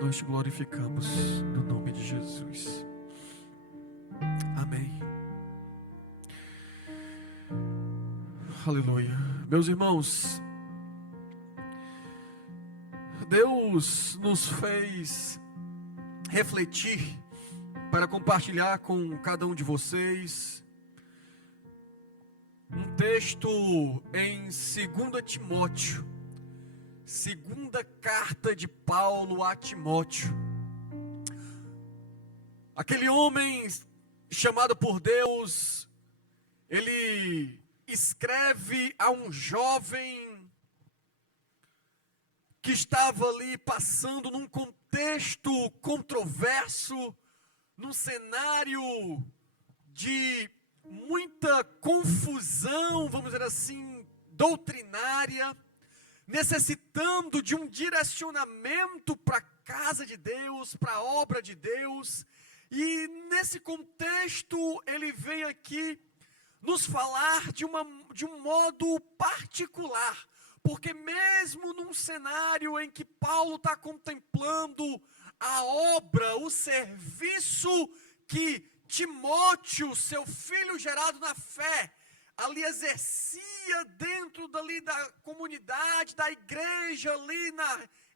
Nós te glorificamos no nome de Jesus. Amém. Aleluia. Meus irmãos, Deus nos fez refletir para compartilhar com cada um de vocês um texto em 2 Timóteo, segunda carta de Paulo a Timóteo. Aquele homem chamado por Deus, ele escreve a um jovem que estava ali passando num contexto controverso, num cenário de muita confusão, vamos dizer assim, doutrinária, necessitando de um direcionamento para a casa de Deus, para a obra de Deus. E nesse contexto ele vem aqui nos falar de um modo particular, porque mesmo num cenário em que Paulo está contemplando a obra, o serviço que Timóteo, seu filho gerado na fé, ali exercia dentro dali da comunidade, da igreja ali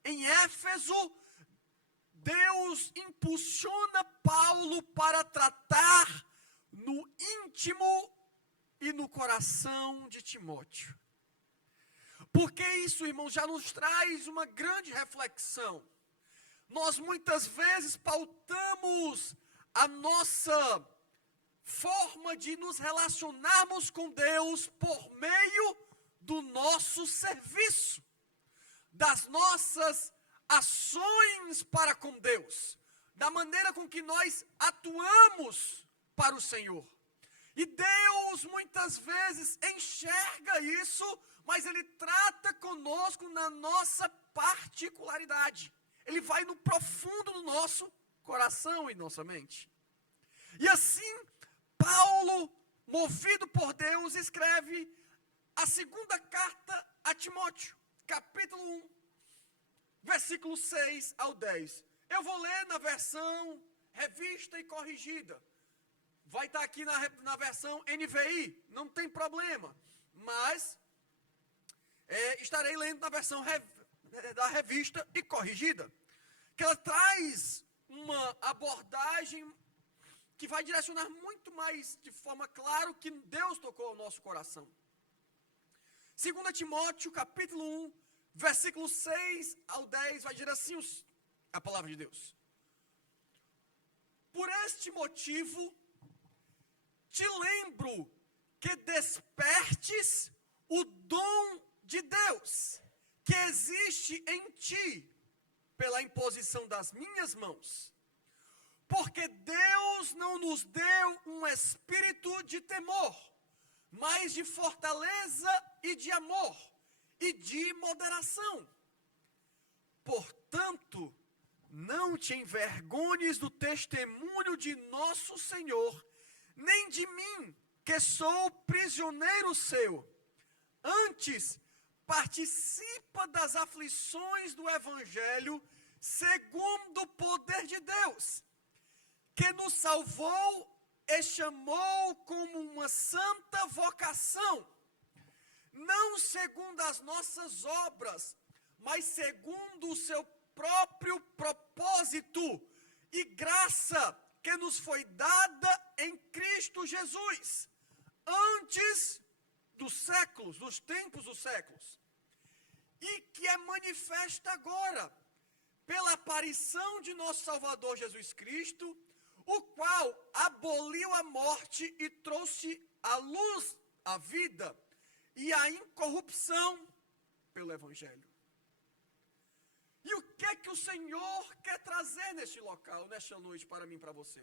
em Éfeso, Deus impulsiona Paulo para tratar no íntimo e no coração de Timóteo. Porque isso, irmãos, já nos traz uma grande reflexão. Nós muitas vezes pautamos a nossa forma de nos relacionarmos com Deus por meio do nosso serviço, das nossas ações para com Deus, da maneira com que nós atuamos para o Senhor. E Deus muitas vezes enxerga isso, mas Ele trata conosco na nossa particularidade. Ele vai no profundo do nosso coração e nossa mente. E assim, Paulo, movido por Deus, escreve a segunda carta a Timóteo, capítulo 1, versículo 6 ao 10. Eu vou ler na versão revista e corrigida. Vai estar aqui na versão NVI, não tem problema. Mas estarei lendo na versão da revista e corrigida, que ela traz uma abordagem que vai direcionar muito mais de forma clara o que Deus tocou ao nosso coração. 2 Timóteo, capítulo 1, versículo 6 ao 10, vai dizer assim a palavra de Deus. Por este motivo, te lembro que despertes o dom de Deus, que existe em ti, pela imposição das minhas mãos. Porque Deus não nos deu um espírito de temor, mas de fortaleza e de amor, e de moderação. Portanto, não te envergonhes do testemunho de nosso Senhor, nem de mim, que sou prisioneiro seu. Antes, participa das aflições do Evangelho, segundo o poder de Deus, que nos salvou e chamou como uma santa vocação, não segundo as nossas obras, mas segundo o seu próprio propósito e graça que nos foi dada em Cristo Jesus, antes dos séculos, dos tempos dos séculos, e que é manifesta agora, pela aparição de nosso Salvador Jesus Cristo, o qual aboliu a morte e trouxe à luz a vida e a incorrupção pelo Evangelho. E o que é que o Senhor quer trazer neste local, nesta noite, para mim e para você?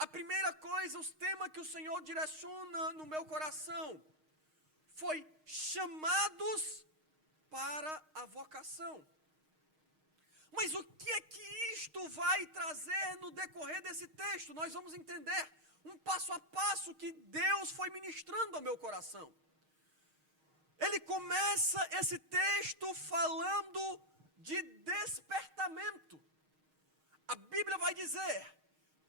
A primeira coisa, os temas que o Senhor direciona no meu coração, foi chamados para a vocação. Mas o que é que isto vai trazer no decorrer desse texto? Nós vamos entender um passo a passo que Deus foi ministrando ao meu coração. Ele começa esse texto falando de despertamento. Bíblia vai dizer: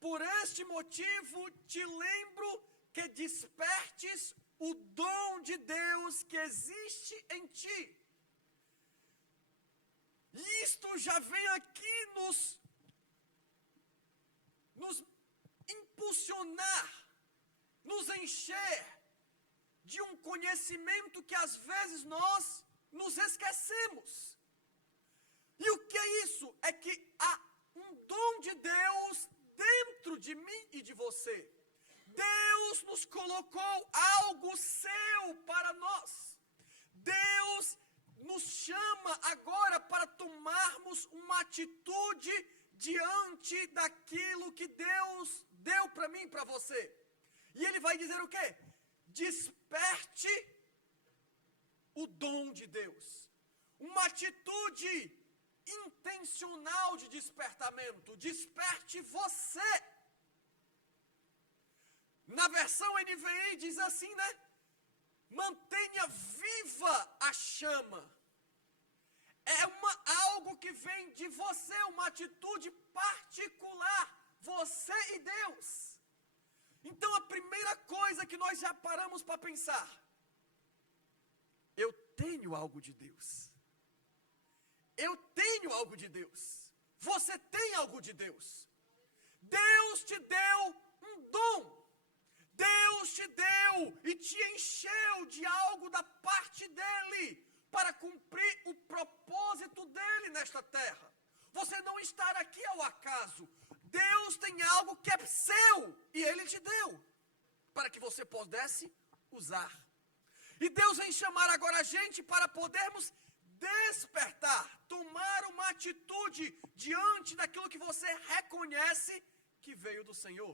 por este motivo te lembro que despertes o dom de Deus que existe em ti. E isto já vem aqui nos impulsionar, nos encher de um conhecimento que às vezes nós nos esquecemos. E o que é isso? É que há um dom de Deus dentro de mim e de você. Deus nos colocou algo seu para nós. Deus nos chama agora para tomarmos uma atitude diante daquilo que Deus deu para mim e para você. E Ele vai dizer o quê? Desperte o dom de Deus. Uma atitude intencional de despertamento. Desperte você. Na versão NVI diz assim, né? Mantenha viva a chama. É algo que vem de você, uma atitude particular, você e Deus. Então a primeira coisa que nós já paramos para pensar: eu tenho algo de Deus. Eu tenho algo de Deus. Você tem algo de Deus. Deus te deu um dom. Deus te deu e te encheu de algo da parte dele, para cumprir o propósito dele nesta terra. Você não está aqui ao acaso. Deus tem algo que é seu e ele te deu, para que você pudesse usar. E Deus vem chamar agora a gente para podermos despertar, tomar uma atitude diante daquilo que você reconhece que veio do Senhor.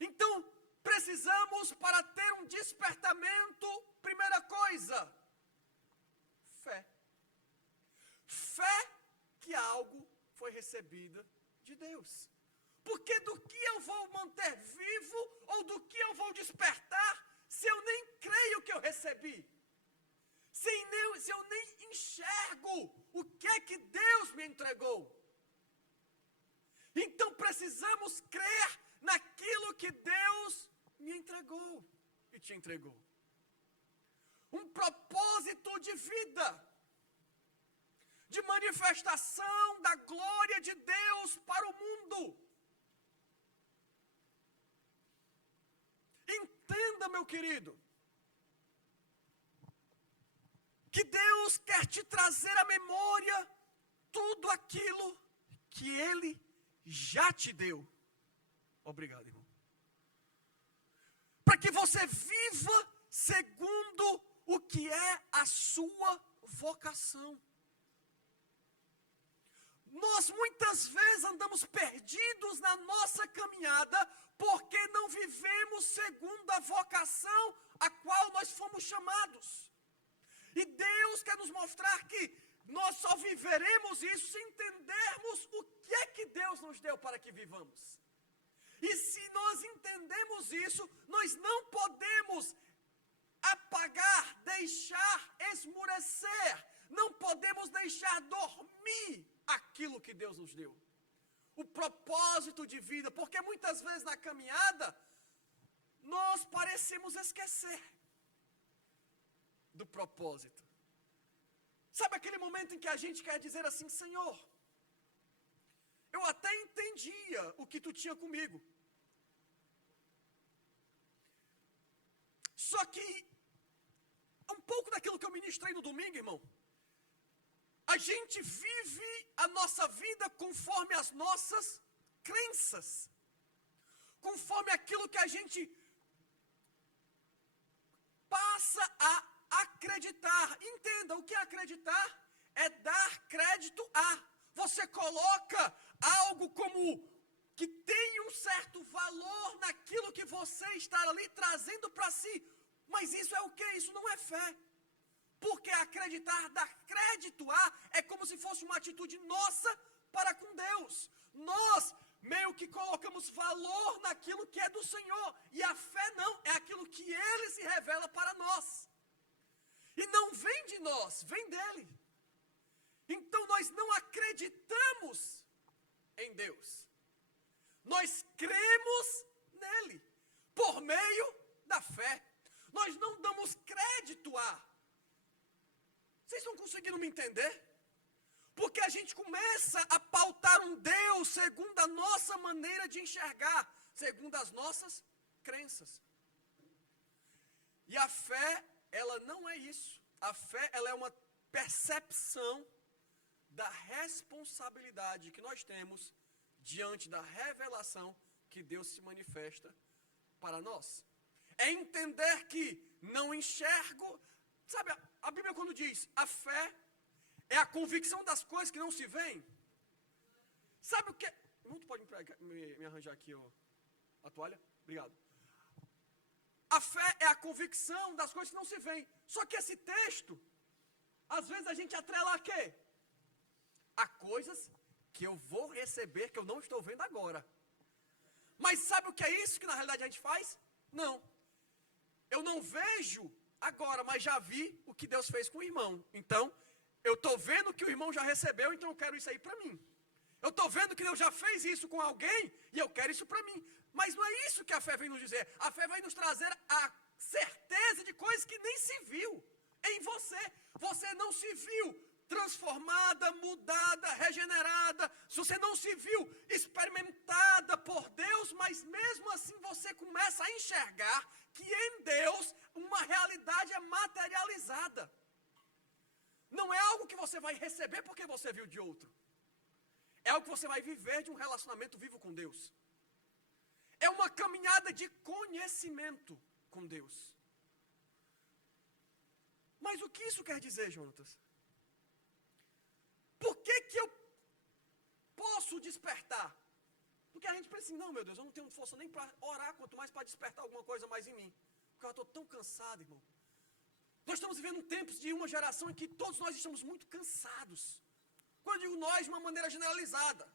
Então, precisamos, para ter um despertamento, primeira coisa, fé. Fé que algo foi recebida de Deus. Porque do que eu vou manter vivo, ou do que eu vou despertar, se eu nem creio que eu recebi? Se eu nem enxergo o que é que Deus me entregou? Então precisamos crer naquilo que Deus me entregou e te entregou. Um propósito de vida, de manifestação da glória de Deus para o mundo. Entenda, meu querido, que Deus quer te trazer à memória tudo aquilo que Ele já te deu. Obrigado, irmão. Para que você viva segundo o que é a sua vocação. Nós muitas vezes andamos perdidos na nossa caminhada porque não vivemos segundo a vocação a qual nós fomos chamados. E Deus quer nos mostrar que nós só viveremos isso se entendermos o que é que Deus nos deu para que vivamos. E se nós entendemos isso, nós não podemos apagar, deixar esmurecer, não podemos deixar dormir aquilo que Deus nos deu. O propósito de vida, porque muitas vezes na caminhada, nós parecemos esquecer do propósito. Sabe aquele momento em que a gente quer dizer assim: Senhor, eu até entendia o que tu tinha comigo. Só que, um pouco daquilo que eu ministrei no domingo, irmão, a gente vive a nossa vida conforme as nossas crenças, conforme aquilo que a gente passa a acreditar. Entenda, o que é acreditar? É dar crédito a. Você coloca algo como que tem um certo valor naquilo que você está ali trazendo para si. Mas isso é o quê? Isso não é fé. Porque acreditar, dar crédito a, é como se fosse uma atitude nossa para com Deus. Nós meio que colocamos valor naquilo que é do Senhor. E a fé não, é aquilo que Ele se revela para nós. E não vem de nós, vem dEle. Então nós não acreditamos conseguindo me entender? Porque a gente começa a pautar um Deus segundo a nossa maneira de enxergar, segundo as nossas crenças. E a fé, ela não é isso. A fé, ela é uma percepção da responsabilidade que nós temos diante da revelação que Deus se manifesta para nós. É entender que não enxergo. Sabe, a Bíblia quando diz, a fé é a convicção das coisas que não se veem. Sabe o que? Não, tu pode me arranjar aqui a toalha? Obrigado. A fé é a convicção das coisas que não se veem. Só que esse texto, às vezes a gente atrela a quê? A coisas que eu vou receber, que eu não estou vendo agora. Mas sabe o que é isso que na realidade a gente faz? Não. Eu não vejo agora, mas já vi o que Deus fez com o irmão. Então, eu estou vendo que o irmão já recebeu, então eu quero isso aí para mim. Eu estou vendo que Deus já fez isso com alguém e eu quero isso para mim. Mas não é isso que a fé vem nos dizer. A fé vai nos trazer a certeza de coisas que nem se viu em você. Você não se viu transformada, mudada, regenerada. Se você não se viu experimentada por Deus, mas mesmo assim você começa a enxergar que em Deus uma realidade é materializada. Não é algo que você vai receber porque você viu de outro. É algo que você vai viver de um relacionamento vivo com Deus. É uma caminhada de conhecimento com Deus. Mas o que isso quer dizer, Jonatas? Por que eu posso despertar? Porque a gente pensa assim, não, meu Deus, eu não tenho força nem para orar, quanto mais para despertar alguma coisa mais em mim. Porque eu estou tão cansado, irmão. Nós estamos vivendo tempos de uma geração em que todos nós estamos muito cansados. Quando eu digo nós, de uma maneira generalizada.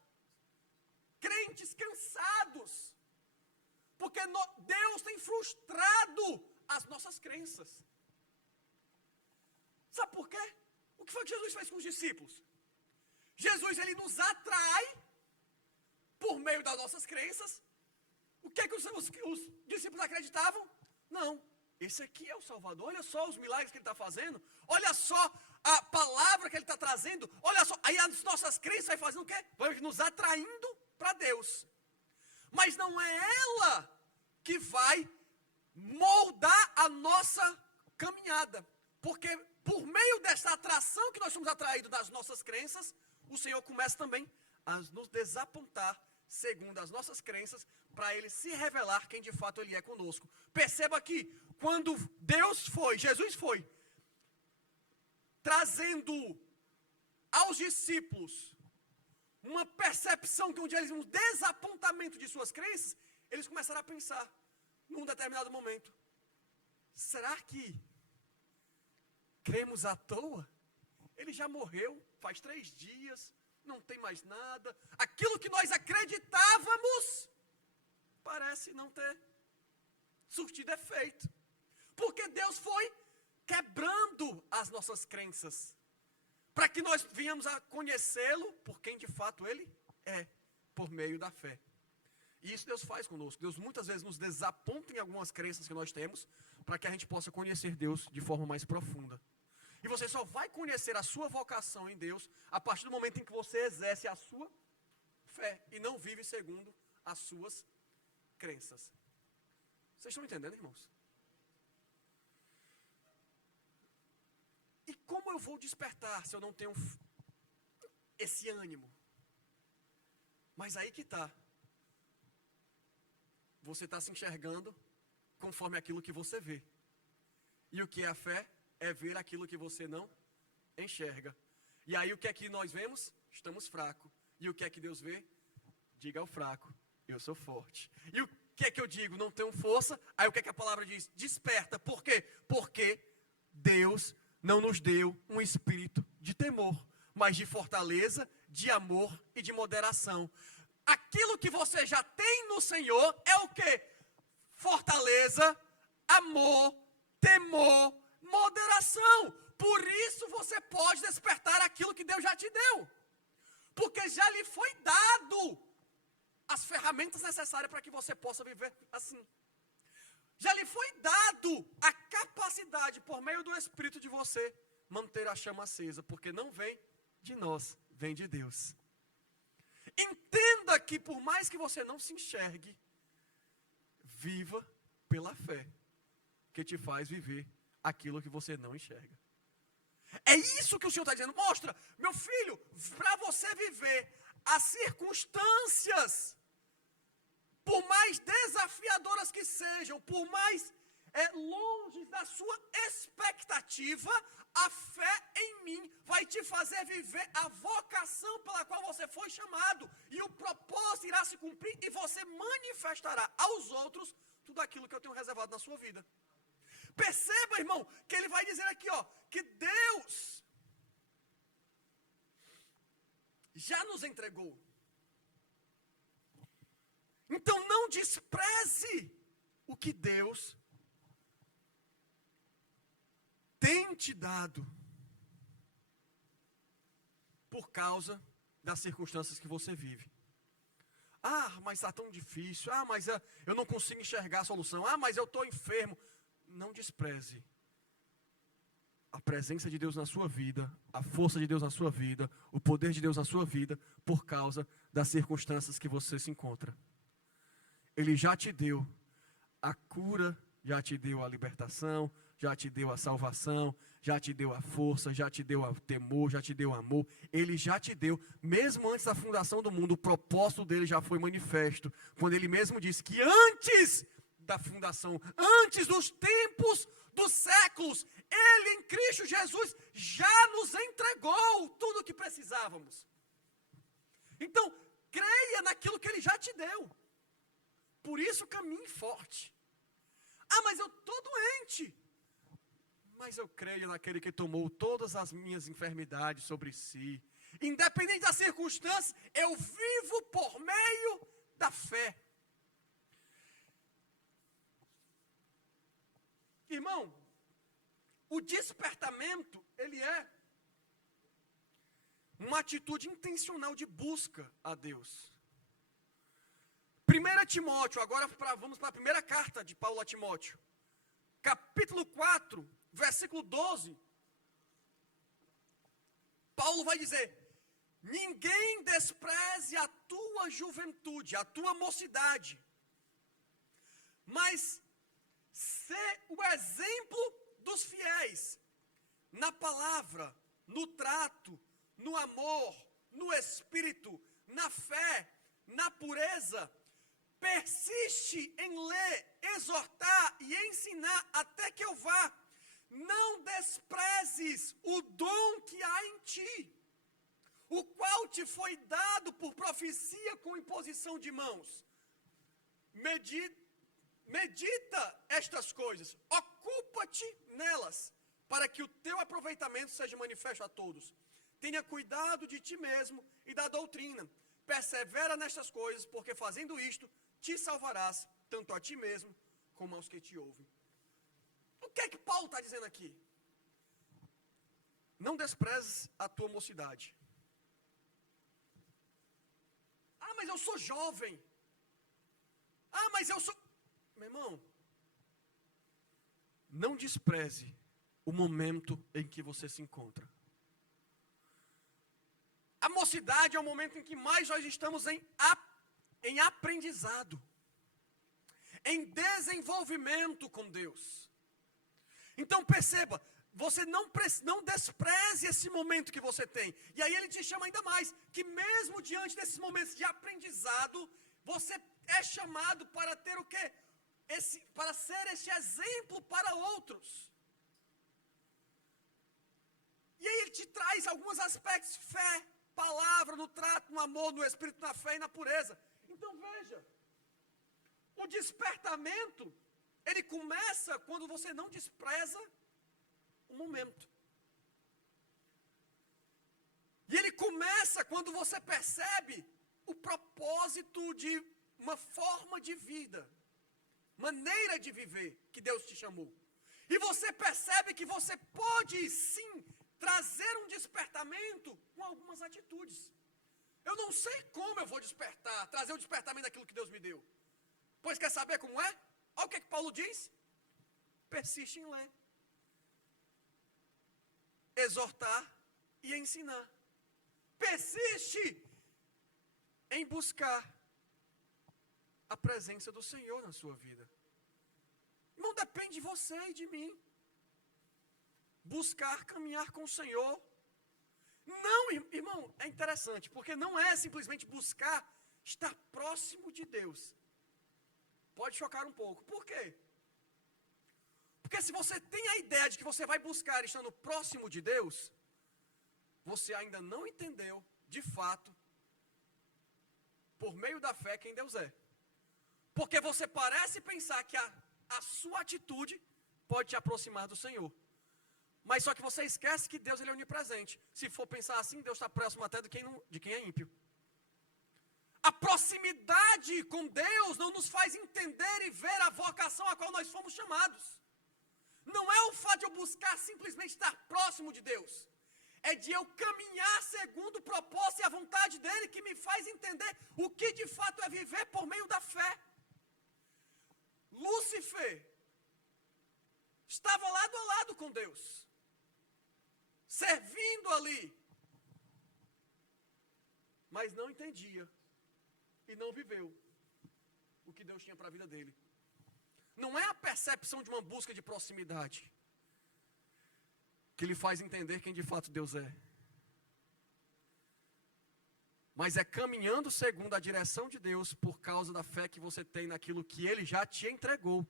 Crentes cansados. Porque Deus tem frustrado as nossas crenças. Sabe por quê? O que foi que Jesus fez com os discípulos? Jesus, ele nos atrai por meio das nossas crenças. O que é que os discípulos acreditavam? Não, esse aqui é o Salvador. Olha só os milagres que ele está fazendo. Olha só a palavra que ele está trazendo. Olha só, aí as nossas crenças vai fazendo o quê? Vai nos atraindo para Deus. Mas não é ela que vai moldar a nossa caminhada. Porque por meio dessa atração que nós somos atraídos das nossas crenças, o Senhor começa também a nos desapontar segundo as nossas crenças, para Ele se revelar quem de fato Ele é conosco. Perceba que quando Jesus foi, trazendo aos discípulos uma percepção que um dia eles um desapontamento de suas crenças, eles começaram a pensar, num determinado momento, será que cremos à toa? Ele já morreu faz 3 dias, não tem mais nada. Aquilo que nós acreditávamos parece não ter surtido efeito. Porque Deus foi quebrando as nossas crenças, para que nós venhamos a conhecê-lo por quem de fato Ele é, por meio da fé. E isso Deus faz conosco. Deus muitas vezes nos desaponta em algumas crenças que nós temos, para que a gente possa conhecer Deus de forma mais profunda. E você só vai conhecer a sua vocação em Deus a partir do momento em que você exerce a sua fé e não vive segundo as suas crenças. Vocês estão entendendo, irmãos? E como eu vou despertar se eu não tenho esse ânimo? Mas aí que está. Você está se enxergando conforme aquilo que você vê. E o que é a fé? É ver aquilo que você não enxerga. E aí o que é que nós vemos? Estamos fracos. E o que é que Deus vê? Diga ao fraco, eu sou forte. E o que é que eu digo? Não tenho força. Aí o que é que a palavra diz? Desperta. Por quê? Porque Deus não nos deu um espírito de temor, mas de fortaleza, de amor e de moderação. Aquilo que você já tem no Senhor é o quê? Fortaleza, amor, temor, moderação. Por isso você pode despertar aquilo que Deus já te deu. Porque já lhe foi dado as ferramentas necessárias para que você possa viver assim. Já lhe foi dado a capacidade, por meio do Espírito de você, manter a chama acesa, porque não vem de nós, vem de Deus. Entenda que por mais que você não se enxergue, viva pela fé, que te faz viver aquilo que você não enxerga. É isso que o Senhor está dizendo. Mostra, meu filho, para você viver as circunstâncias, por mais desafiadoras que sejam, por mais longe da sua expectativa, a fé em mim vai te fazer viver a vocação pela qual você foi chamado, e o propósito irá se cumprir, e você manifestará aos outros tudo aquilo que eu tenho reservado na sua vida. Perceba, irmão, que ele vai dizer aqui, que Deus já nos entregou. Então não despreze o que Deus tem te dado por causa das circunstâncias que você vive. Mas está tão difícil. Mas eu não consigo enxergar a solução. Mas eu estou enfermo. Não despreze a presença de Deus na sua vida, a força de Deus na sua vida, o poder de Deus na sua vida, por causa das circunstâncias que você se encontra. Ele já te deu a cura, já te deu a libertação, já te deu a salvação, já te deu a força, já te deu o temor, já te deu o amor. Ele já te deu, mesmo antes da fundação do mundo, o propósito dele já foi manifesto. Quando ele mesmo disse que antes da fundação, antes dos tempos dos séculos, ele em Cristo Jesus já nos entregou tudo o que precisávamos. Então, creia naquilo que ele já te deu. Por isso caminhe forte. Mas eu estou doente. Mas eu creio naquele que tomou todas as minhas enfermidades sobre si. Independente das circunstâncias, eu vivo por meio da fé. Irmão, o despertamento, ele é uma atitude intencional de busca a Deus. 1 Timóteo, agora vamos para a primeira carta de Paulo a Timóteo. Capítulo 4, versículo 12. Paulo vai dizer: ninguém despreze a tua juventude, a tua mocidade, mas sê o exemplo dos fiéis, na palavra, no trato, no amor, no espírito, na fé, na pureza. Persiste em ler, exortar e ensinar até que eu vá. Não desprezes o dom que há em ti, o qual te foi dado por profecia com imposição de mãos. Medita estas coisas, ocupa-te nelas, para que o teu aproveitamento seja manifesto a todos. Tenha cuidado de ti mesmo e da doutrina. Persevera nestas coisas, porque fazendo isto, te salvarás, tanto a ti mesmo, como aos que te ouvem. O que é que Paulo está dizendo aqui? Não desprezes a tua mocidade. Mas eu sou jovem. Mas eu sou... Meu irmão, não despreze o momento em que você se encontra. A mocidade é o momento em que mais nós estamos em aprendizado, em desenvolvimento com Deus. Então perceba, você não despreze esse momento que você tem. E aí ele te chama ainda mais, que mesmo diante desses momentos de aprendizado, você é chamado para ter o quê? Para ser esse exemplo para outros. E aí ele te traz alguns aspectos: fé, palavra, no trato, no amor, no espírito, na fé e na pureza. Então veja, o despertamento, ele começa quando você não despreza o momento. E ele começa quando você percebe o propósito de uma forma de vida, maneira de viver que Deus te chamou. E você percebe que você pode sim trazer um despertamento com algumas atitudes. Eu não sei como eu vou despertar, trazer o despertamento daquilo que Deus me deu. Pois quer saber como é? Olha o que Paulo diz. Persiste em ler. exortar e ensinar. Persiste em buscar a presença do Senhor na sua vida. Não depende de você e de mim. Buscar caminhar com o Senhor. Não, irmão, é interessante, porque não é simplesmente buscar estar próximo de Deus. Pode chocar um pouco. Por quê? Porque se você tem a ideia de que você vai buscar estando próximo de Deus, você ainda não entendeu, de fato, por meio da fé, quem Deus é. Porque você parece pensar que a sua atitude pode te aproximar do Senhor. Mas só que você esquece que Deus ele é onipresente. Se for pensar assim, Deus está próximo até de quem é ímpio. A proximidade com Deus não nos faz entender e ver a vocação a qual nós fomos chamados. Não é o fato de eu buscar simplesmente estar próximo de Deus. É de eu caminhar segundo o propósito e a vontade dEle que me faz entender o que de fato é viver por meio da fé. Lúcifer estava lado a lado com Deus, servindo ali, mas não entendia e não viveu o que Deus tinha para a vida dele. Não é a percepção de uma busca de proximidade que lhe faz entender quem de fato Deus é, mas é caminhando segundo a direção de Deus por causa da fé que você tem naquilo que Ele já te entregou.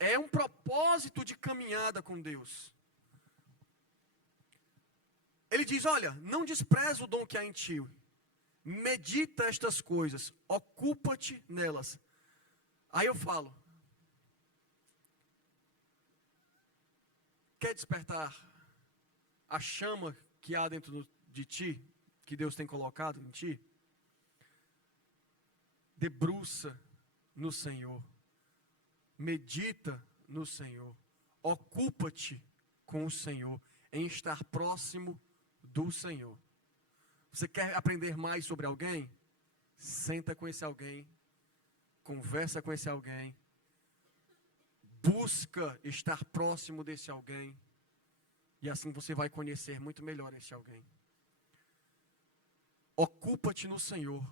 É um propósito de caminhada com Deus. Ele diz, olha, não despreza o dom que há em ti, medita estas coisas, ocupa-te nelas. Aí eu falo, quer despertar a chama que há dentro de ti, que Deus tem colocado em ti? Debruça no Senhor, medita no Senhor, ocupa-te com o Senhor, em estar próximo do Senhor. Você quer aprender mais sobre alguém? Senta com esse alguém, conversa com esse alguém, busca estar próximo desse alguém, e assim você vai conhecer muito melhor esse alguém. Ocupa-te no Senhor,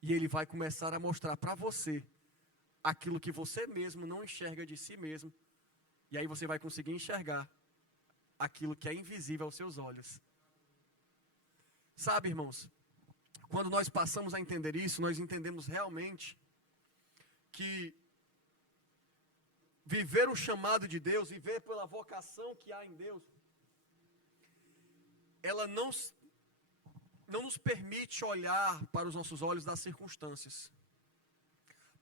e Ele vai começar a mostrar para você aquilo que você mesmo não enxerga de si mesmo, e aí você vai conseguir enxergar aquilo que é invisível aos seus olhos. Sabe, irmãos, quando nós passamos a entender isso, nós entendemos realmente que viver o chamado de Deus, viver pela vocação que há em Deus, ela não nos permite olhar para os nossos olhos das circunstâncias.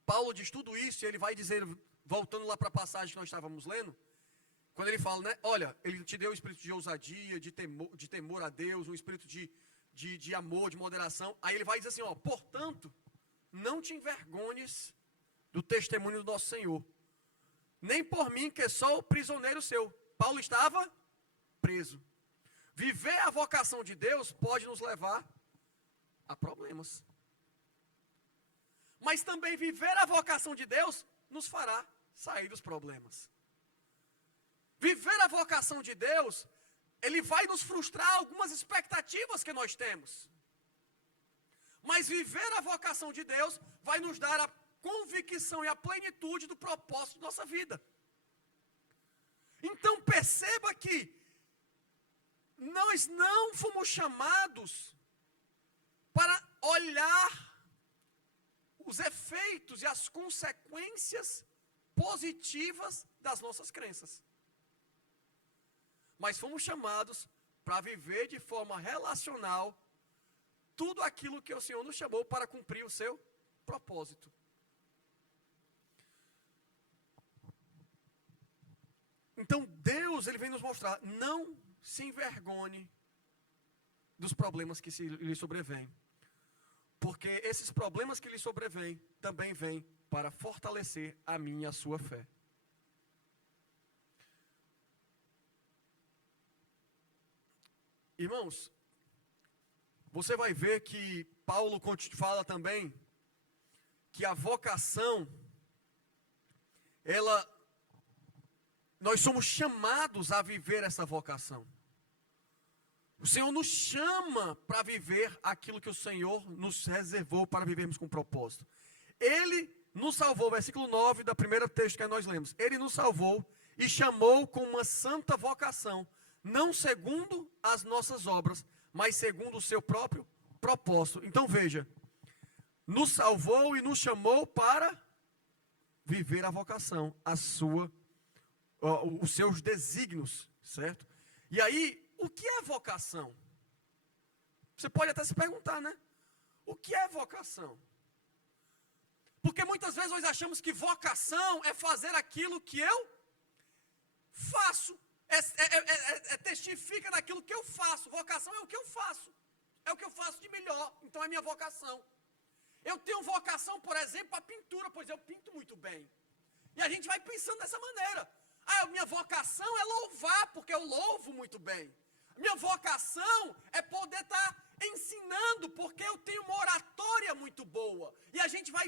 Paulo diz tudo isso e ele vai dizer, voltando lá para a passagem que nós estávamos lendo, quando ele fala, né, olha, ele te deu um espírito de ousadia, de temor a Deus, um espírito de amor, de moderação. Aí ele vai dizer assim, ó, portanto, não te envergonhes do testemunho do nosso Senhor, nem por mim que sou prisioneiro seu. Paulo estava preso. Viver a vocação de Deus pode nos levar a problemas, mas também viver a vocação de Deus nos fará sair dos problemas. Viver a vocação de Deus, Ele vai nos frustrar algumas expectativas que nós temos, mas viver a vocação de Deus vai nos dar a convicção e a plenitude do propósito da nossa vida. Então perceba que nós não fomos chamados para olhar os efeitos e as consequências positivas das nossas crenças, mas fomos chamados para viver de forma relacional tudo aquilo que o Senhor nos chamou para cumprir o seu propósito. Então Deus, Ele vem nos mostrar, não se envergonhe dos problemas que lhe sobrevêm, porque esses problemas que lhe sobrevêm também vêm para fortalecer a minha e a sua fé. Irmãos, você vai ver que Paulo fala também que a vocação, ela nós somos chamados a viver essa vocação. O Senhor nos chama para viver aquilo que o Senhor nos reservou para vivermos com propósito. Ele nos salvou, versículo 9 da primeira texto que nós lemos. Ele nos salvou e chamou com uma santa vocação, não segundo as nossas obras, mas segundo o seu próprio propósito. Então veja, nos salvou e nos chamou para viver a vocação, os seus desígnios, certo? E aí, o que é vocação? Você pode até se perguntar, né? O que é vocação? Porque muitas vezes nós achamos que vocação é fazer aquilo que eu faço. Testifica naquilo que eu faço. Vocação é o que eu faço. É o que eu faço de melhor. Então é minha vocação. Eu tenho vocação, por exemplo, para pintura, pois eu pinto muito bem. E a gente vai pensando dessa maneira. Minha vocação é louvar, porque eu louvo muito bem. Minha vocação é poder estar ensinando, porque eu tenho uma oratória muito boa. E a gente vai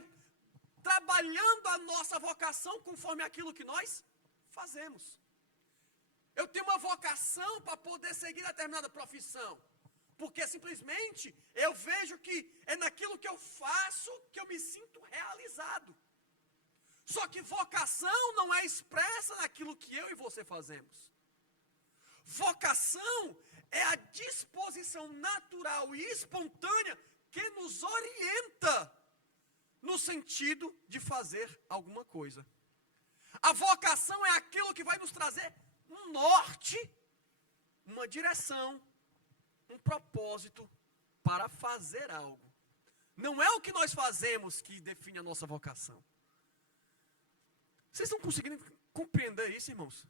trabalhando a nossa vocação conforme aquilo que nós fazemos. Eu tenho uma vocação para poder seguir determinada profissão. Porque simplesmente eu vejo que é naquilo que eu faço que eu me sinto realizado. Só que vocação não é expressa naquilo que eu e você fazemos. Vocação é a disposição natural e espontânea que nos orienta no sentido de fazer alguma coisa. A vocação é aquilo que vai nos trazer um norte, uma direção, um propósito para fazer algo. Não é o que nós fazemos que define a nossa vocação. Vocês estão conseguindo compreender isso, irmãos?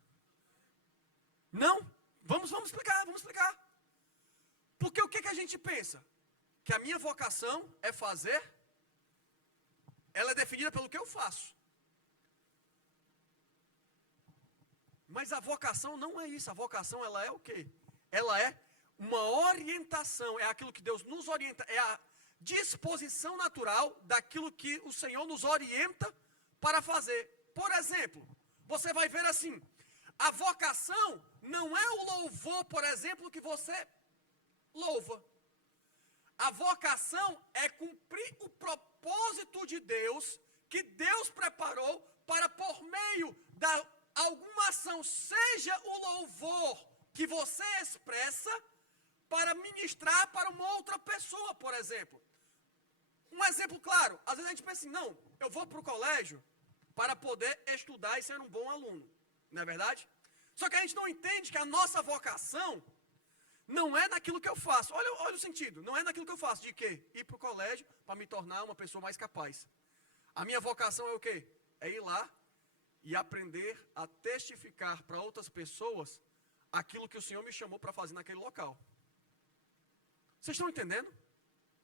Não? Vamos explicar. Porque o que a gente pensa? Que a minha vocação é fazer, ela é definida pelo que eu faço. Mas a vocação não é isso. A vocação, ela é o quê? Ela é uma orientação, é aquilo que Deus nos orienta, é a disposição natural daquilo que o Senhor nos orienta para fazer. Por exemplo, você vai ver assim, a vocação não é o louvor, por exemplo, que você louva. A vocação é cumprir o propósito de Deus, que Deus preparou para, por meio da alguma ação, seja o louvor que você expressa, para ministrar para uma outra pessoa, por exemplo. Um exemplo claro, às vezes a gente pensa assim, não, eu vou para o colégio para poder estudar e ser um bom aluno, não é verdade? Só que a gente não entende que a nossa vocação não é naquilo que eu faço. Olha o sentido, não é naquilo que eu faço, de quê? Ir para o colégio para me tornar uma pessoa mais capaz. A minha vocação é o quê? É ir lá e aprender a testificar para outras pessoas aquilo que o Senhor me chamou para fazer naquele local. Vocês estão entendendo?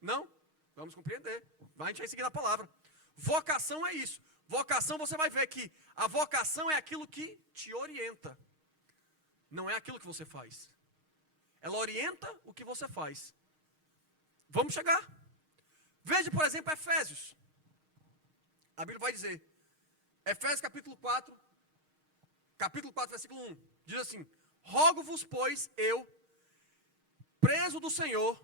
Não? Vamos compreender. A gente vai seguir a palavra. Vocação é isso. Vocação, você vai ver que a vocação é aquilo que te orienta. Não é aquilo que você faz. Ela orienta o que você faz. Vamos chegar. Veja, por exemplo, Efésios. A Bíblia vai dizer, Efésios capítulo 4, versículo 1, diz assim, rogo-vos, pois, eu, preso do Senhor,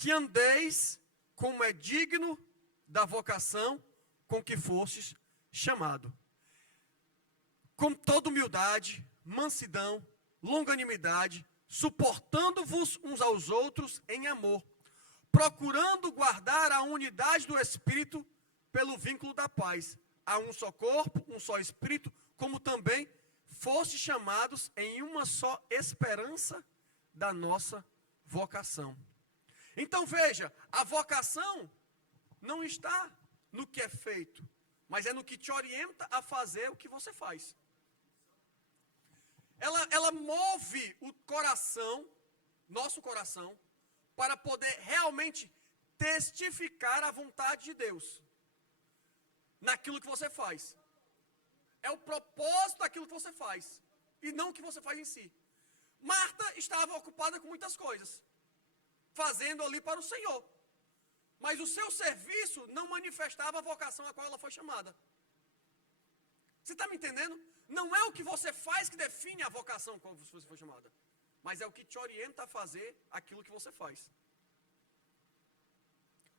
que andeis como é digno da vocação com que fostes chamado, com toda humildade, mansidão, longanimidade, suportando-vos uns aos outros em amor, procurando guardar a unidade do Espírito pelo vínculo da paz. Há um só corpo, um só Espírito, como também fostes chamados em uma só esperança da nossa vocação. Então veja, a vocação não está no que é feito, mas é no que te orienta a fazer o que você faz. Ela move o coração, nosso coração, para poder realmente testificar a vontade de Deus naquilo que você faz. É o propósito daquilo que você faz, e não o que você faz em si. Marta estava ocupada com muitas coisas, fazendo ali para o Senhor. Mas o seu serviço não manifestava a vocação a qual ela foi chamada. Você está me entendendo? Não é o que você faz que define a vocação qual você foi chamada, mas é o que te orienta a fazer aquilo que você faz.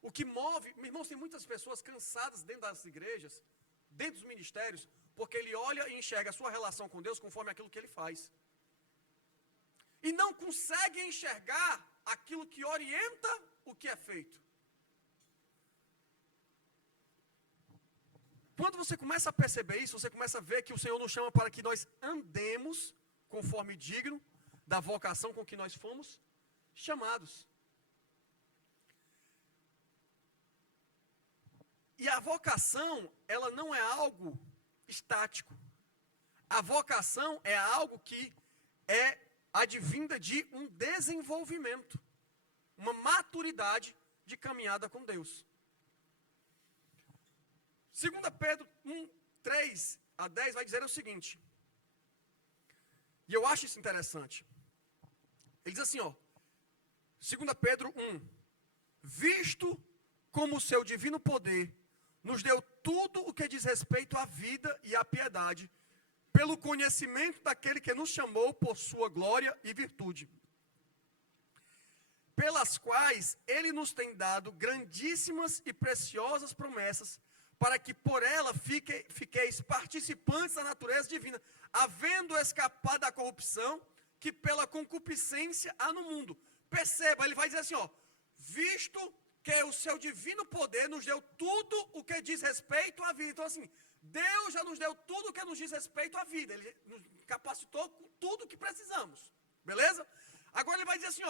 O que move, meus irmãos, tem muitas pessoas cansadas dentro das igrejas, dentro dos ministérios, porque ele olha e enxerga a sua relação com Deus conforme aquilo que ele faz. E não consegue enxergar aquilo que orienta o que é feito. Quando você começa a perceber isso, você começa a ver que o Senhor nos chama para que nós andemos conforme digno da vocação com que nós fomos chamados. E a vocação, ela não é algo estático. A vocação é algo que é advinda de um desenvolvimento, uma maturidade de caminhada com Deus. 2 Pedro 1, 3 a 10 vai dizer o seguinte, e eu acho isso interessante. Ele diz assim, 2 Pedro 1, visto como o seu divino poder nos deu tudo o que diz respeito à vida e à piedade, pelo conhecimento daquele que nos chamou por sua glória e virtude, pelas quais ele nos tem dado grandíssimas e preciosas promessas, para que por ela fiqueis participantes da natureza divina, havendo escapado da corrupção que pela concupiscência há no mundo. Perceba, ele vai dizer assim, visto que o seu divino poder nos deu tudo o que diz respeito à vida. Então assim, Deus já nos deu tudo o que nos diz respeito à vida. Ele nos capacitou com tudo o que precisamos. Beleza? Agora ele vai dizer assim,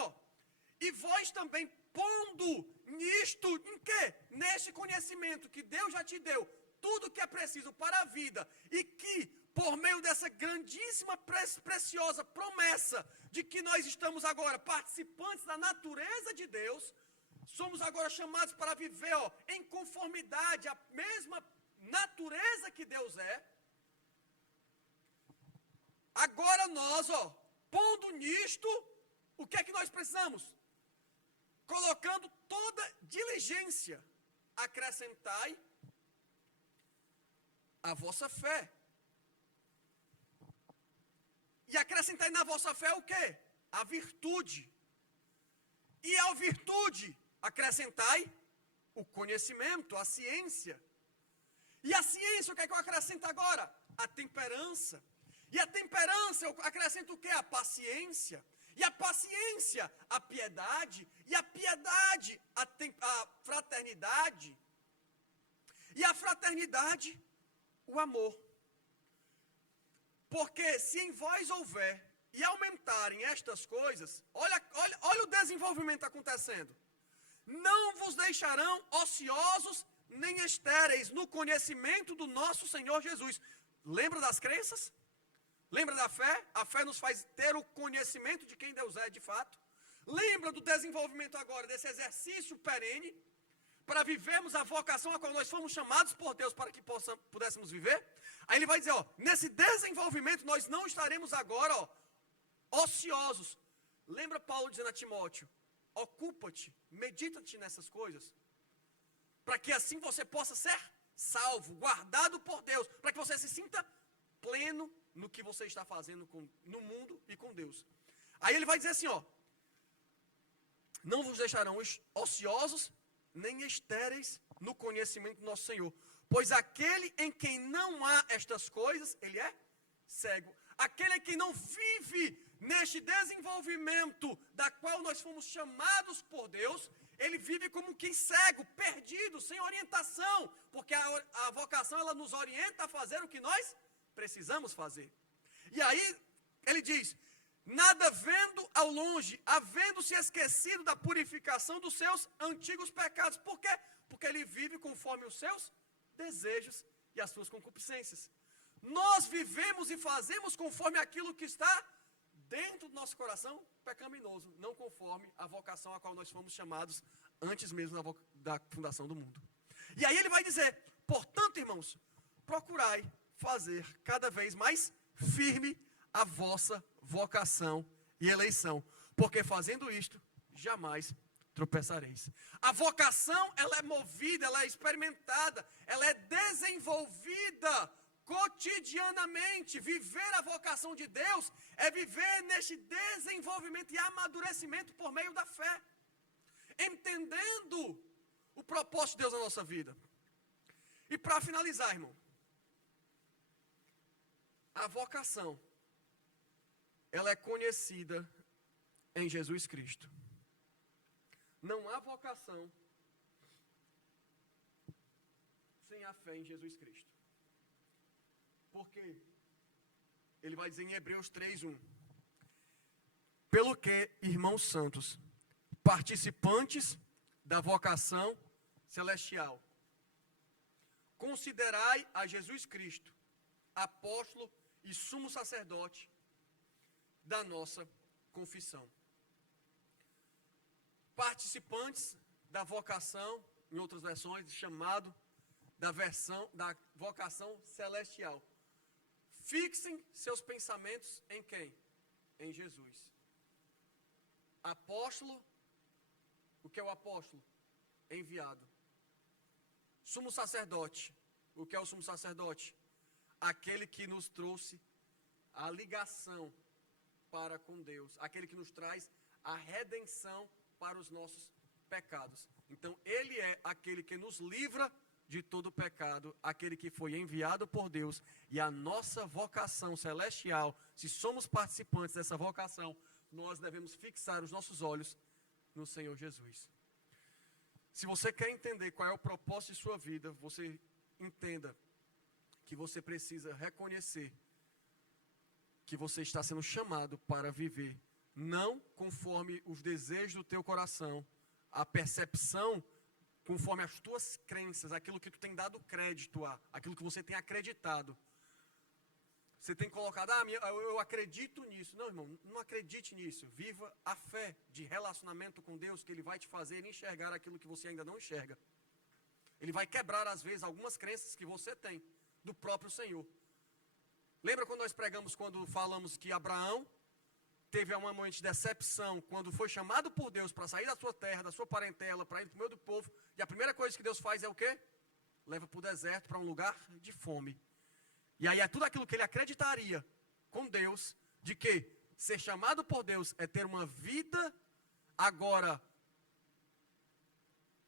e vós também pondo nisto, em quê? Neste conhecimento que Deus já te deu, tudo que é preciso para a vida, e que por meio dessa grandíssima, preciosa promessa de que nós estamos agora participantes da natureza de Deus, somos agora chamados para viver em conformidade à mesma natureza que Deus é. Agora nós, pondo nisto, o que é que nós precisamos? Colocando toda diligência, acrescentai a vossa fé. E acrescentai na vossa fé o quê? A virtude. E a virtude, acrescentai o conhecimento, a ciência. E a ciência, o que é que eu acrescento agora? A temperança. E a temperança, eu acrescento o quê? A paciência. E a paciência, a piedade. E a piedade, a fraternidade. E a fraternidade, o amor. Porque se em vós houver e aumentarem estas coisas, olha o desenvolvimento acontecendo. Não vos deixarão ociosos nem estéreis no conhecimento do nosso Senhor Jesus. Lembra das crenças? Lembra da fé? A fé nos faz ter o conhecimento de quem Deus é de fato. Lembra do desenvolvimento agora, desse exercício perene, para vivermos a vocação a qual nós fomos chamados por Deus para que pudéssemos viver? Aí ele vai dizer, nesse desenvolvimento nós não estaremos agora, ociosos. Lembra Paulo dizendo a Timóteo, ocupa-te, medita-te nessas coisas, para que assim você possa ser salvo, guardado por Deus, para que você se sinta pleno no que você está fazendo no mundo e com Deus. Aí ele vai dizer assim, não vos deixarão ociosos, nem estéreis no conhecimento do nosso Senhor, pois aquele em quem não há estas coisas, ele é cego. Aquele em quem não vive neste desenvolvimento da qual nós fomos chamados por Deus, ele vive como quem cego, perdido, sem orientação, porque a vocação ela nos orienta a fazer o que nós precisamos fazer. E aí ele diz, nada vendo ao longe, havendo-se esquecido da purificação dos seus antigos pecados. Por quê? Porque ele vive conforme os seus desejos e as suas concupiscências. Nós vivemos e fazemos conforme aquilo que está dentro do nosso coração pecaminoso, não conforme a vocação a qual nós fomos chamados antes mesmo da fundação do mundo. E aí ele vai dizer, portanto, irmãos, procurai fazer cada vez mais firme a vossa vocação e eleição, porque fazendo isto, jamais tropeçareis. A vocação, ela é movida, ela é experimentada, ela é desenvolvida cotidianamente, viver a vocação de Deus é viver neste desenvolvimento e amadurecimento por meio da fé, entendendo o propósito de Deus na nossa vida. E para finalizar, irmão, a vocação, ela é conhecida em Jesus Cristo. Não há vocação sem a fé em Jesus Cristo. Porque ele vai dizer em Hebreus 3:1: pelo que, irmãos santos, participantes da vocação celestial, considerai a Jesus Cristo, apóstolo e sumo sacerdote da nossa confissão. Participantes da vocação, em outras versões, chamado da vocação celestial. Fixem seus pensamentos em quem? Em Jesus. Apóstolo, o que é o apóstolo? Enviado. Sumo sacerdote, o que é o sumo sacerdote? Aquele que nos trouxe a ligação para com Deus, aquele que nos traz a redenção para os nossos pecados. Então, ele é aquele que nos livra de todo pecado, aquele que foi enviado por Deus, e a nossa vocação celestial, se somos participantes dessa vocação, nós devemos fixar os nossos olhos no Senhor Jesus. Se você quer entender qual é o propósito de sua vida, você entenda que você precisa reconhecer que você está sendo chamado para viver, não conforme os desejos do teu coração, a percepção conforme as tuas crenças, aquilo que tu tem dado crédito a, aquilo que você tem acreditado. Você tem colocado, eu acredito nisso. Não, irmão, não acredite nisso. Viva a fé de relacionamento com Deus, que Ele vai te fazer enxergar aquilo que você ainda não enxerga. Ele vai quebrar, às vezes, algumas crenças que você tem do próprio Senhor. Lembra quando nós pregamos, quando falamos que Abraão teve um momento de decepção, quando foi chamado por Deus para sair da sua terra, da sua parentela, para ir para o meio do povo, e a primeira coisa que Deus faz é o quê? Leva para o deserto, para um lugar de fome. E aí é tudo aquilo que ele acreditaria com Deus, de que ser chamado por Deus é ter uma vida agora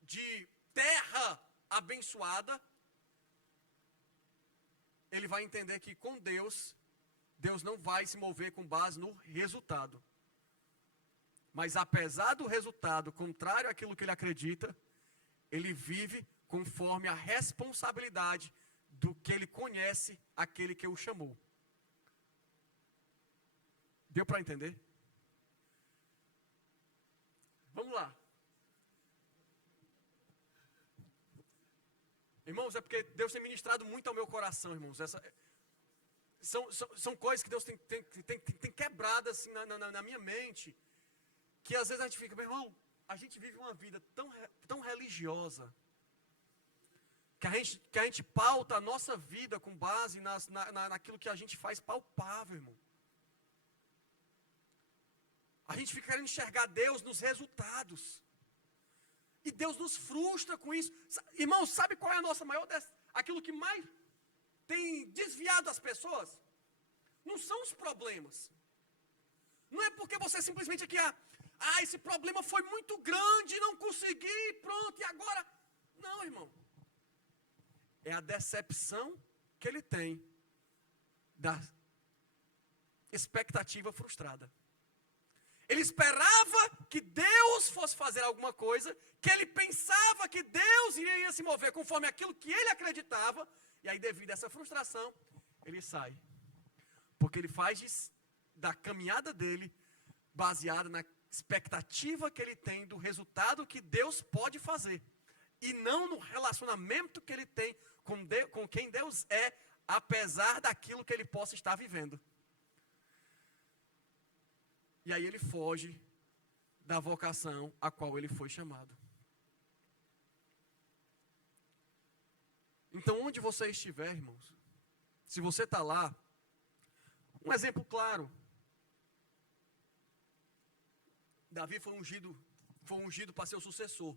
de terra abençoada. Ele vai entender que com Deus, Deus não vai se mover com base no resultado. Mas apesar do resultado contrário àquilo que ele acredita, ele vive conforme a responsabilidade do que ele conhece, aquele que o chamou. Deu para entender? Vamos lá. Irmãos, é porque Deus tem ministrado muito ao meu coração, irmãos. São coisas que Deus tem quebrado assim na minha mente, que às vezes a gente fica, meu irmão, a gente vive uma vida tão religiosa, que a gente pauta a nossa vida com base naquilo que a gente faz palpável, irmão. A gente fica querendo enxergar Deus nos resultados. E Deus nos frustra com isso. Irmão, sabe qual é a nossa maior... Aquilo que mais tem desviado as pessoas? Não são os problemas. Não é porque você simplesmente aqui... esse problema foi muito grande, não consegui, pronto, e agora... Não, irmão. É a decepção que ele tem da expectativa frustrada. Ele esperava que Deus fosse fazer alguma coisa, que ele pensava que Deus iria se mover conforme aquilo que ele acreditava, e aí devido a essa frustração, ele sai. Porque ele faz da caminhada dele baseada na expectativa que ele tem do resultado que Deus pode fazer, e não no relacionamento que ele tem com quem Deus é, apesar daquilo que ele possa estar vivendo. E aí ele foge da vocação a qual ele foi chamado. Então, onde você estiver, irmãos, se você está lá, um exemplo claro. Davi foi ungido para ser o sucessor.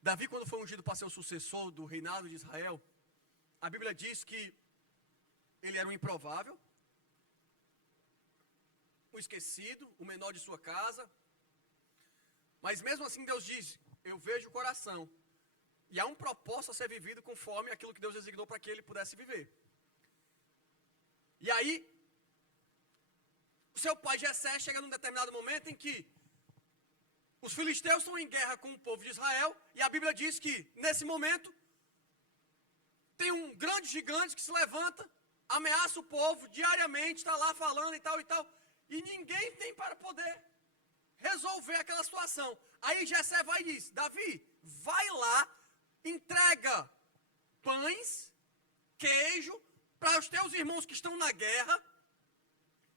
Davi, quando foi ungido para ser o sucessor do reinado de Israel, a Bíblia diz que ele era um improvável, o esquecido, o menor de sua casa. Mas mesmo assim Deus diz, eu vejo o coração. E há um propósito a ser vivido conforme aquilo que Deus designou para que ele pudesse viver. E aí, o seu pai Jessé chega num determinado momento em que os filisteus estão em guerra com o povo de Israel. E a Bíblia diz que, nesse momento, tem um grande gigante que se levanta, ameaça o povo diariamente, está lá falando e tal e tal. E ninguém tem para poder resolver aquela situação. Aí Jessé vai e diz, Davi, vai lá, entrega pães, queijo, para os teus irmãos que estão na guerra.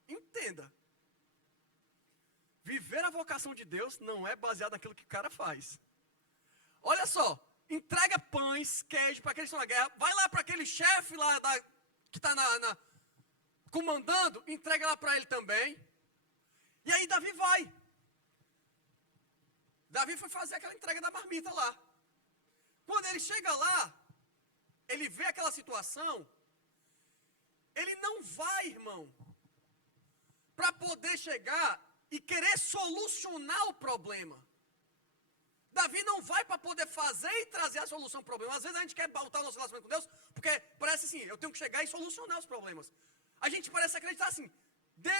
Entenda, viver a vocação de Deus não é baseado naquilo que o cara faz. Olha só, entrega pães, queijo para aqueles que estão na guerra, vai lá para aquele chefe lá que está comandando, entrega lá para ele também. E aí Davi vai. Davi foi fazer aquela entrega da marmita lá. Quando ele chega lá, ele vê aquela situação, ele não vai, irmão, para poder chegar e querer solucionar o problema. Davi não vai para poder fazer e trazer a solução ao problema. Às vezes a gente quer pautar o nosso relacionamento com Deus, porque parece assim, eu tenho que chegar e solucionar os problemas. A gente parece acreditar assim,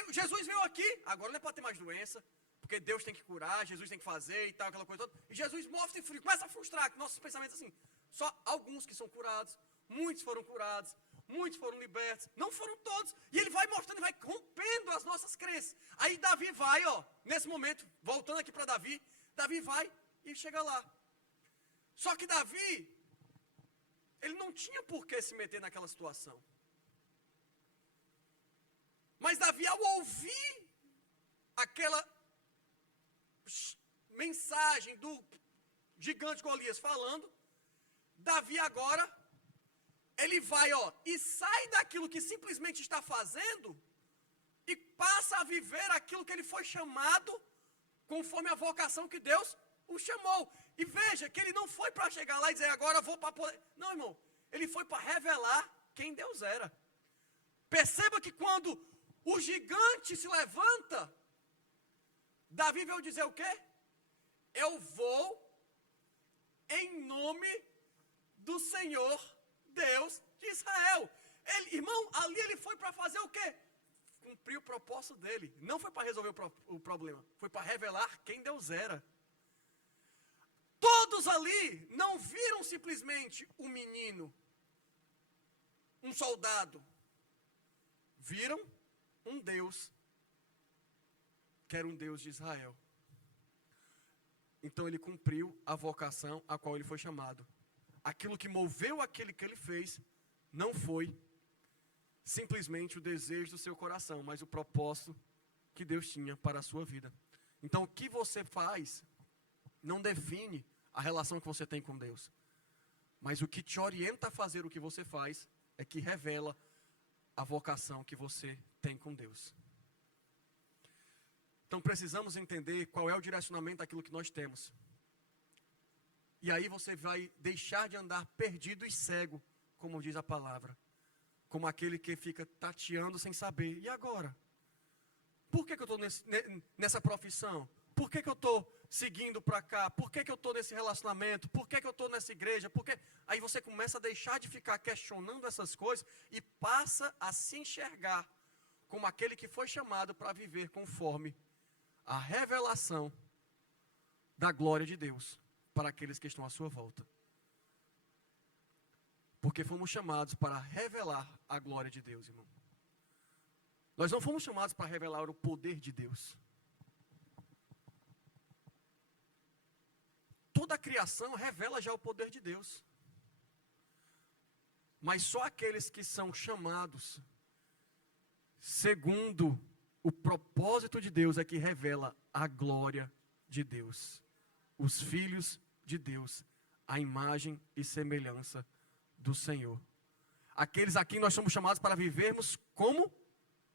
Jesus veio aqui, agora não é para ter mais doença, porque Deus tem que curar, Jesus tem que fazer e tal, aquela coisa toda. E Jesus mostra e começa a frustrar que nossos pensamentos assim. Só alguns que são curados, muitos foram curados, muitos foram libertos, não foram todos. E ele vai mostrando, vai rompendo as nossas crenças. Aí Davi vai, nesse momento, voltando aqui para Davi, Davi vai e chega lá. Só que Davi, ele não tinha por que se meter naquela situação. Mas Davi, ao ouvir aquela mensagem do gigante Golias falando, Davi agora, ele vai, e sai daquilo que simplesmente está fazendo e passa a viver aquilo que ele foi chamado conforme a vocação que Deus o chamou. E veja que ele não foi para chegar lá e dizer, agora eu vou para poder. Não, irmão, ele foi para revelar quem Deus era. Perceba que quando o gigante se levanta, Davi veio dizer o quê? Eu vou em nome do Senhor Deus de Israel. Irmão, ali ele foi para fazer o quê? Cumprir o propósito dele. Não foi para resolver o problema. Foi para revelar quem Deus era. Todos ali não viram simplesmente um menino, um soldado. Viram um Deus, que era um Deus de Israel. Então ele cumpriu a vocação a qual ele foi chamado. Aquilo que moveu aquele que ele fez, não foi simplesmente o desejo do seu coração, mas o propósito que Deus tinha para a sua vida. Então o que você faz, não define a relação que você tem com Deus. Mas o que te orienta a fazer o que você faz, é que revela a vocação que você tem com Deus. Então precisamos entender qual é o direcionamento daquilo que nós temos. E aí você vai deixar de andar perdido e cego, como diz a palavra. Como aquele que fica tateando sem saber. E agora? Por que eu estou nessa profissão? Por que eu estou seguindo para cá? Por que eu estou nesse relacionamento? Por que eu estou nessa igreja? Aí você começa a deixar de ficar questionando essas coisas e passa a se enxergar como aquele que foi chamado para viver conforme a revelação da glória de Deus para aqueles que estão à sua volta. Porque fomos chamados para revelar a glória de Deus, irmão. Nós não fomos chamados para revelar o poder de Deus. Toda a criação revela já o poder de Deus. Mas só aqueles que são chamados segundo o propósito de Deus é que revela a glória de Deus. Os filhos de Deus, a imagem e semelhança do Senhor. Aqueles a quem nós somos chamados para vivermos como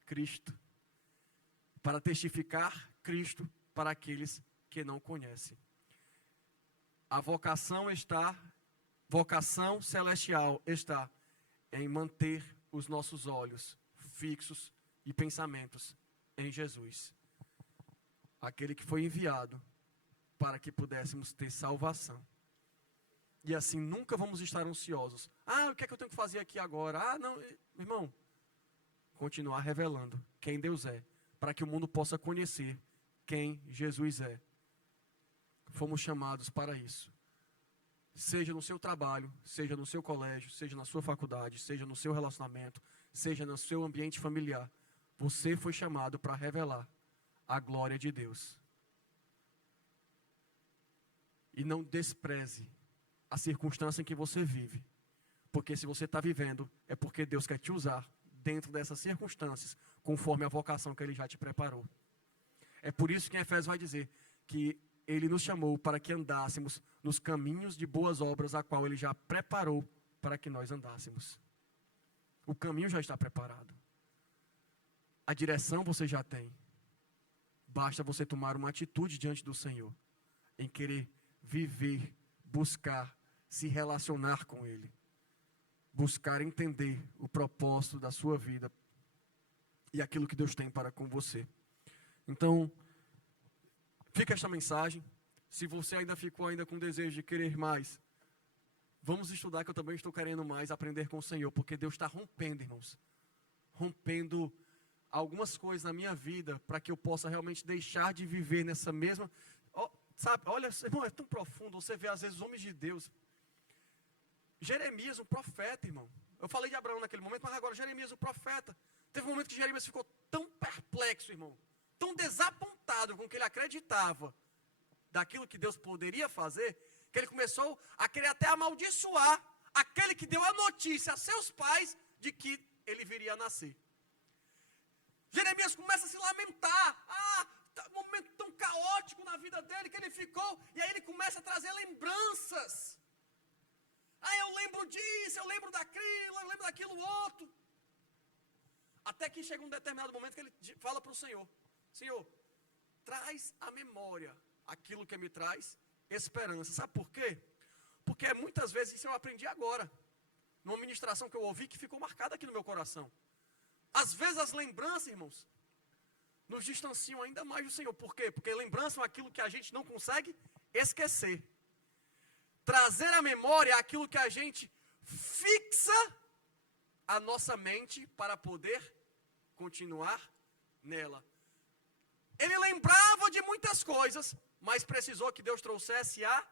Cristo. Para testificar Cristo para aqueles que não conhecem. A vocação celestial está em manter os nossos olhos fixos e pensamentos em Jesus, aquele que foi enviado para que pudéssemos ter salvação. E assim nunca vamos estar ansiosos. O que é que eu tenho que fazer aqui agora? Não, irmão, continuar revelando quem Deus é, para que o mundo possa conhecer quem Jesus é. Fomos chamados para isso. Seja no seu trabalho, seja no seu colégio, seja na sua faculdade, seja no seu relacionamento, seja no seu ambiente familiar, você foi chamado para revelar a glória de Deus. E não despreze a circunstância em que você vive, porque se você está vivendo, é porque Deus quer te usar dentro dessas circunstâncias, conforme a vocação que Ele já te preparou. É por isso que em Efésios vai dizer que Ele nos chamou para que andássemos nos caminhos de boas obras, a qual Ele já preparou para que nós andássemos. O caminho já está preparado. A direção você já tem. Basta você tomar uma atitude diante do Senhor, em querer viver, buscar, se relacionar com Ele. Buscar entender o propósito da sua vida e aquilo que Deus tem para com você. Então, fica esta mensagem. Se você ainda ficou com desejo de querer mais, vamos estudar, que eu também estou querendo mais aprender com o Senhor, porque Deus está rompendo, irmãos. Rompendo algumas coisas na minha vida, para que eu possa realmente deixar de viver nessa mesma... olha, irmão, é tão profundo, você vê às vezes os homens de Deus. Jeremias, um profeta, irmão. Eu falei de Abraão naquele momento, mas agora Jeremias, o profeta. Teve um momento que Jeremias ficou tão perplexo, irmão, tão desapontado com o que ele acreditava daquilo que Deus poderia fazer, que ele começou a querer até amaldiçoar aquele que deu a notícia a seus pais de que ele viria a nascer. Jeremias começa a se lamentar. Um momento tão caótico na vida dele que ele ficou, e aí ele começa a trazer lembranças. Eu lembro disso, eu lembro daquilo, eu lembro daquilo outro. Até que chega um determinado momento que ele fala para o Senhor: Senhor, traz à memória aquilo que me traz esperança. Sabe por quê? Porque muitas vezes isso eu aprendi agora, numa ministração que eu ouvi, que ficou marcada aqui no meu coração. Às vezes as lembranças, irmãos, nos distanciam ainda mais do Senhor. Por quê? Porque lembranças é aquilo que a gente não consegue esquecer. Trazer à memória aquilo que a gente fixa a nossa mente para poder continuar nela. Ele lembrava de muitas coisas, mas precisou que Deus trouxesse à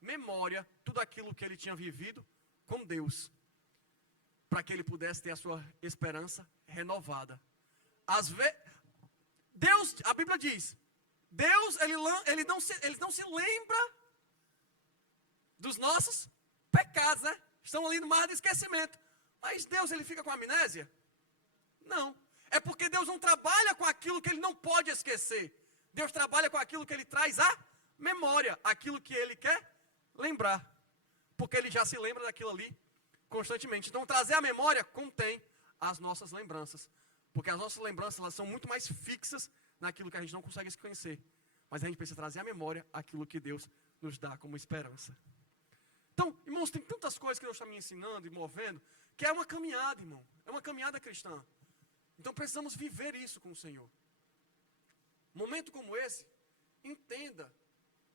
memória tudo aquilo que ele tinha vivido com Deus, para que ele pudesse ter a sua esperança renovada. Às vezes, Deus, a Bíblia diz, Deus ele não se lembra dos nossos pecados, né? Estão ali no mar de esquecimento. Mas Deus, ele fica com amnésia? Não. É porque Deus não trabalha com aquilo que ele não pode esquecer. Deus trabalha com aquilo que ele traz à memória, aquilo que ele quer lembrar. Porque ele já se lembra daquilo ali constantemente. Então, trazer à memória contém as nossas lembranças. Porque as nossas lembranças, elas são muito mais fixas naquilo que a gente não consegue esquecer. Mas a gente precisa trazer à memória aquilo que Deus nos dá como esperança. Então, irmãos, tem tantas coisas que Deus está me ensinando e movendo, que é uma caminhada, irmão. É uma caminhada cristã. Então, precisamos viver isso com o Senhor. Momento como esse, entenda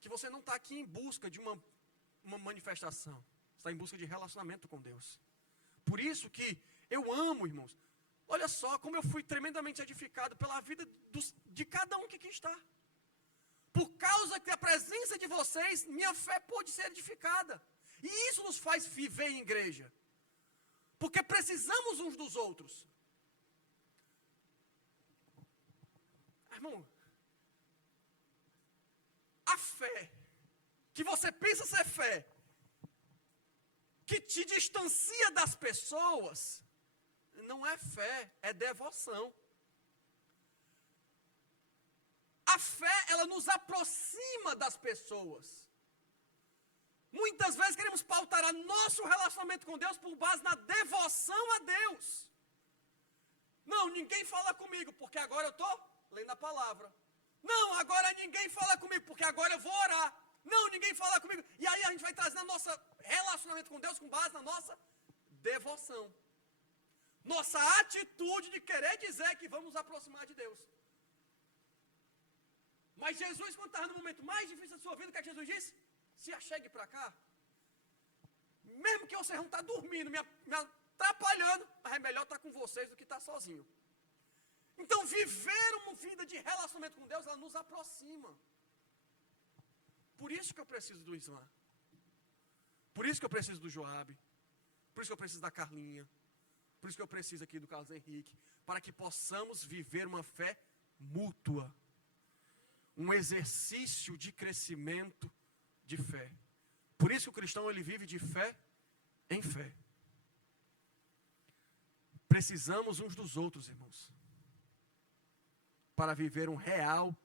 que você não está aqui em busca de uma manifestação. Você está em busca de relacionamento com Deus. Por isso que eu amo, irmãos. Olha só como eu fui tremendamente edificado pela vida de cada um que aqui está. Por causa da presença de vocês, minha fé pôde ser edificada. E isso nos faz viver em igreja. Porque precisamos uns dos outros. Irmão, a fé, que você pensa ser fé, que te distancia das pessoas, não é fé, é devoção. A fé, ela nos aproxima das pessoas. Muitas vezes queremos pautar nosso relacionamento com Deus por base na devoção a Deus. Não, ninguém fala comigo, porque agora eu estou lendo a palavra. Não, agora ninguém fala comigo, porque agora eu vou orar. Não, ninguém fala comigo. E aí a gente vai trazendo nosso relacionamento com Deus com base na nossa devoção. nossa atitude de querer dizer que vamos nos aproximar de Deus. Mas Jesus, quando estava no momento mais difícil da sua vida, o que é que Jesus disse? Se achegue para cá. Mesmo que você não está dormindo, me atrapalhando, mas é melhor estar com vocês do que estar sozinho. Então, viver uma vida de relacionamento com Deus, ela nos aproxima. Por isso que eu preciso do Islã. Por isso que eu preciso do Joabe. Por isso que eu preciso da Carlinha. Por isso que eu preciso aqui do Carlos Henrique. Para que possamos viver uma fé mútua. Um exercício de crescimento de fé. Por isso que o cristão ele vive de fé em fé. Precisamos uns dos outros, irmãos. Para viver um real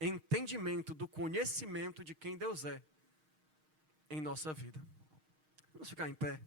entendimento do conhecimento de quem Deus é em nossa vida. Vamos ficar em pé.